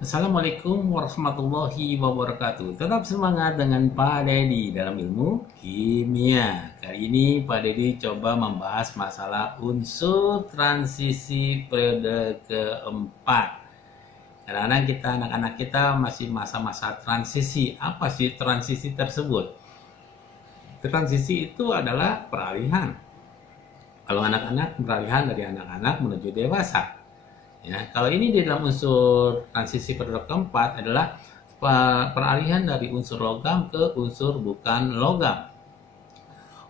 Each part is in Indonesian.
Assalamualaikum warahmatullahi wabarakatuh. Tetap semangat dengan Pak Dedi dalam ilmu kimia. Kali ini Pak Dedi coba membahas masalah unsur transisi periode keempat. Kadang-kadang anak-anak kita masih masa-masa transisi. Apa sih transisi tersebut? Transisi itu adalah peralihan. Kalau anak-anak, peralihan dari anak-anak menuju dewasa. Ya, kalau ini di dalam unsur transisi periode keempat adalah peralihan dari unsur logam ke unsur bukan logam.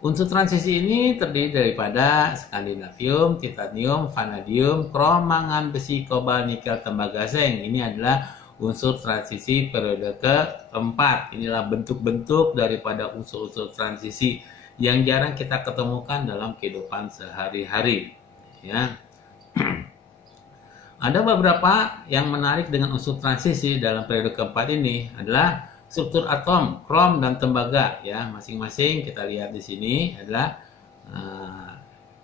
Unsur transisi ini terdiri daripada skandinavium, titanium, vanadium, krom, mangan, besi, kobalt, nikel, tembaga, zinc. Ini adalah unsur transisi periode keempat. Inilah bentuk-bentuk daripada unsur-unsur transisi yang jarang kita ketemukan dalam kehidupan sehari-hari. Ya. Ada beberapa yang menarik dengan unsur transisi dalam periode keempat ini adalah struktur atom, krom dan tembaga. Ya, masing-masing kita lihat di sini adalah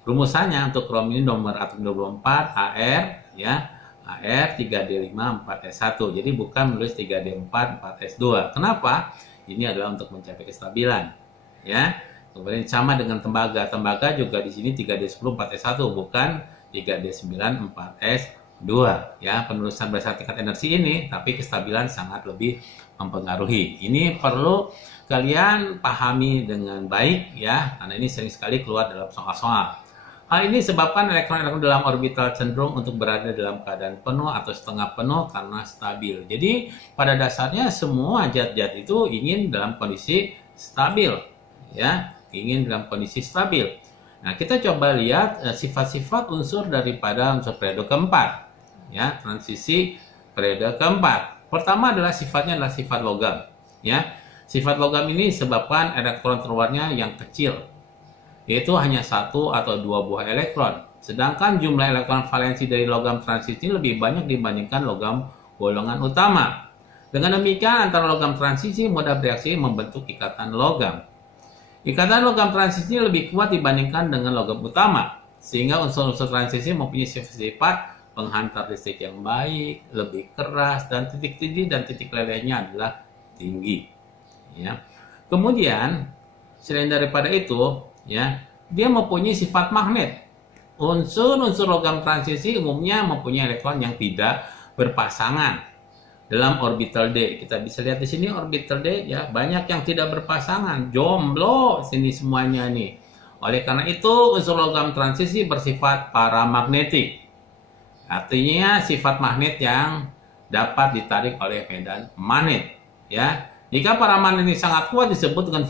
rumusannya. Untuk krom ini nomor atom 24 Ar, ya, Ar 3D5 4S1. Jadi bukan menulis 3D4 4S2. Kenapa? Ini adalah untuk mencapai kestabilan. Ya. Kemudian sama dengan tembaga. Tembaga juga di sini 3D10 4S1 bukan 3D9 4S2. Ya, penulisan berdasarkan tingkat energi ini, tapi kestabilan sangat lebih mempengaruhi. Ini perlu kalian pahami dengan baik ya, karena ini sering sekali keluar dalam soal-soal. Hal ini disebabkan elektron-elektron dalam orbital cenderung untuk berada dalam keadaan penuh atau setengah penuh karena stabil. Jadi pada dasarnya semua zat-zat itu ingin dalam kondisi stabil, ya. Ingin dalam kondisi stabil. Nah, kita coba lihat sifat-sifat unsur daripada unsur periode keempat. Ya, transisi periode keempat. Pertama adalah sifatnya adalah sifat logam. Ya, sifat logam ini disebabkan elektron terluarnya yang kecil, yaitu hanya satu atau dua buah elektron. Sedangkan jumlah elektron valensi dari logam transisi lebih banyak dibandingkan logam golongan utama. Dengan demikian, antara logam transisi mudah bereaksi membentuk ikatan logam. Ikatan logam transisi lebih kuat dibandingkan dengan logam utama, sehingga unsur-unsur transisi mempunyai sifat penghantar listrik yang baik, lebih keras, dan titik tinggi dan titik lelehnya adalah tinggi. Ya. Kemudian, selain daripada itu, ya, dia mempunyai sifat magnet. Unsur-unsur logam transisi umumnya mempunyai elektron yang tidak berpasangan. Dalam orbital D, kita bisa lihat di sini orbital D, ya, banyak yang tidak berpasangan, jomblo sini semuanya nih. Oleh karena itu, unsur logam transisi bersifat paramagnetik. Artinya sifat magnet yang dapat ditarik oleh medan magnet, ya. Jika paramagnet ini sangat kuat disebut dengan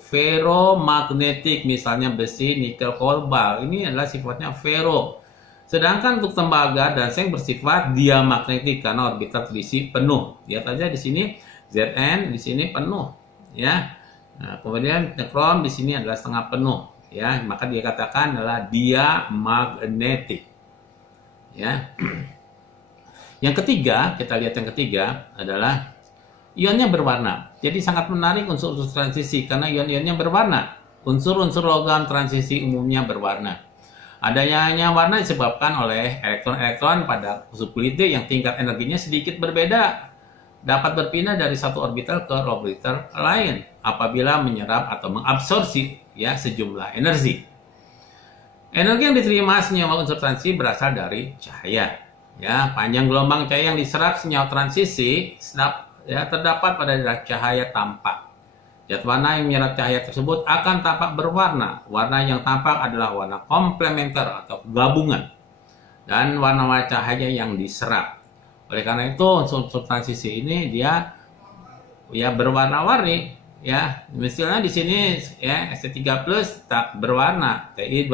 ferromagnetik, misalnya besi, nikel, kobalt. Ini adalah sifatnya ferro. Sedangkan untuk tembaga dan zinc bersifat diamagnetik karena orbital terisi penuh. Lihat aja di sini Zn di sini penuh, ya. Nah, kemudian krom di sini adalah setengah penuh, ya. Maka dia katakan adalah diamagnetik. Ya. Yang ketiga, kita lihat yang ketiga adalah ionnya berwarna. Jadi sangat menarik unsur-unsur transisi karena ion-ionnya berwarna. Unsur-unsur logam transisi umumnya berwarna. Adanya warna disebabkan oleh elektron-elektron pada kutub kulit D yang tingkat energinya sedikit berbeda. Dapat berpindah dari satu orbital ke orbital lain apabila menyerap atau mengabsorpsi, ya, sejumlah energi. Energi yang diterima senyawa unsur transisi berasal dari cahaya. Ya, panjang gelombang cahaya yang diserap senyawa transisi terdapat pada daerah cahaya tampak. Zat warna yang menyerap cahaya tersebut akan tampak berwarna. Warna yang tampak adalah warna komplementer atau gabungan. Dan warna-warna cahaya yang diserap. Oleh karena itu unsur transisi ini dia, ya, berwarna-warni. Ya, misalnya di sini, ya, St3+ tak berwarna, Ti2+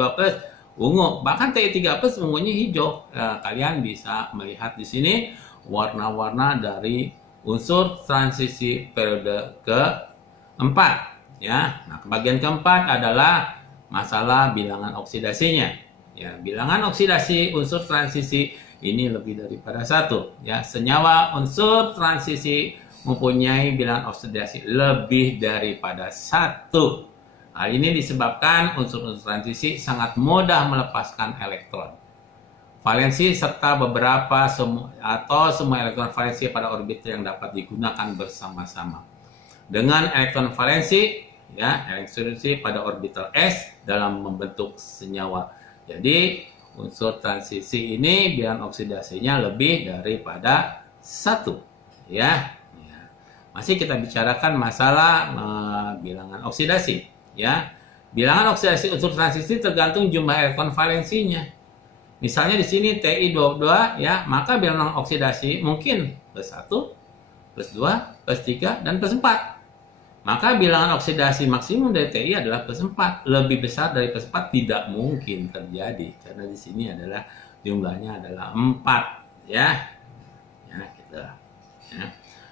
ungu, bahkan Ti3+ ungunya hijau. Nah, kalian bisa melihat di sini warna-warna dari unsur transisi periode keempat, ya. Nah, bagian keempat adalah masalah bilangan oksidasinya. Ya, bilangan oksidasi unsur transisi ini lebih daripada satu. Ya, senyawa unsur transisi mempunyai bilangan oksidasi lebih daripada satu. Hal ini disebabkan unsur-unsur transisi sangat mudah melepaskan elektron. valensi serta beberapa semua elektron valensi pada orbiter yang dapat digunakan bersama-sama. Dengan elektron valensi, ya, elektronisi pada orbital S dalam membentuk senyawa. Jadi unsur transisi ini bilangan oksidasinya lebih daripada 1, ya. Masih kita bicarakan masalah bilangan oksidasi, ya. Bilangan oksidasi unsur transisi tergantung jumlah elektron valensinya. Misalnya di sini Ti22, ya, maka bilangan oksidasi mungkin +1, +2, +3 dan +4. Maka bilangan oksidasi maksimum dari Ti adalah +4. Lebih besar dari +4 tidak mungkin terjadi karena di sini adalah jumlahnya adalah 4, ya. Ya, gitu. Ya.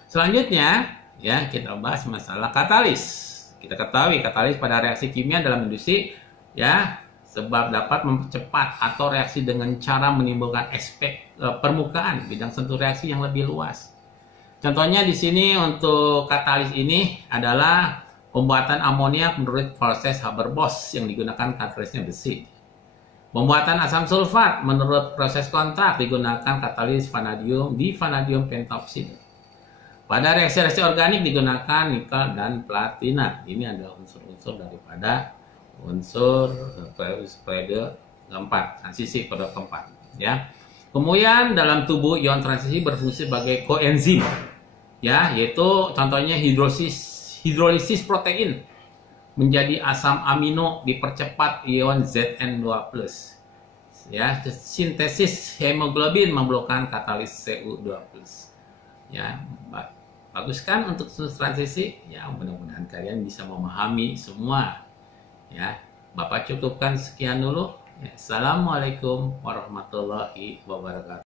Selanjutnya, ya, kita bahas masalah katalis. Kita ketahui katalis pada reaksi kimia dalam industri, ya, sebab dapat mempercepat atau reaksi dengan cara menimbulkan aspek permukaan bidang sentuh reaksi yang lebih luas. Contohnya di sini untuk katalis ini adalah pembuatan amoniak menurut proses Haber-Bosch yang digunakan katalisnya besi. Pembuatan asam sulfat menurut proses kontrak digunakan katalis vanadium di vanadium pentaoksida. Pada reaksi-reaksi organik digunakan nikel dan platina. Ini adalah unsur-unsur daripada unsur periode keempat, transisi periode keempat, ya. Kemudian dalam tubuh ion transisi berfungsi sebagai koenzim, ya, yaitu contohnya hidrolisis protein menjadi asam amino dipercepat ion Zn2+. Ya, sintesis hemoglobin memerlukan katalis Cu2+. Ya, bagus kan untuk transisi? Ya, mudah-mudahan kalian bisa memahami semua. Ya, Bapak cukupkan sekian dulu. Ya, Assalamualaikum warahmatullahi wabarakatuh.